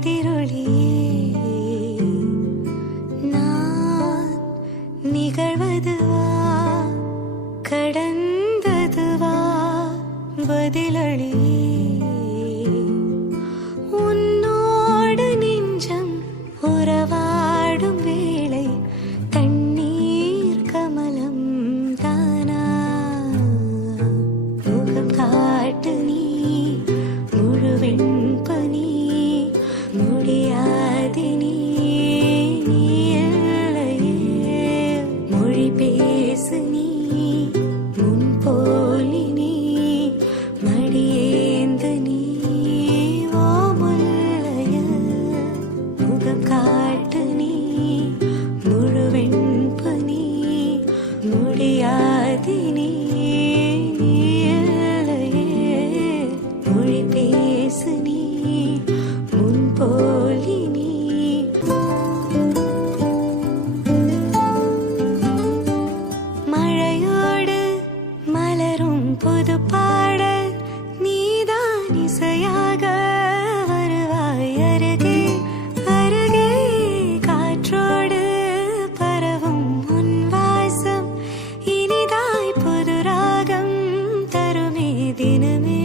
கதிரொளியே நான் நிகழ்வதுவா கடந்ததுவா பதிலளியே உன்னோடு நெஞ்சம் உறவாடும் வேளை தண்ணீர் கமலம் தானா முகம் காட்டு நீ முழுவெண் பனி முடியாது நீ இல்லையே மொழி பேசு நீ முன்போலி நீ மடியேந்து நீ ஓ முல்லைய முகம் காட்டு நீ முழுவெண் பனி முடியாது நீ இல்லையே மொழி பேசு நீ முன்போலி நீ மழையோடு மலரும் புது பாடல் நீதான் இசையாக வருவாய் அருகே அருகே காற்றோடு பரவும் உன் வாசம் இனிதாய் புது ராகம் தருமே தினமே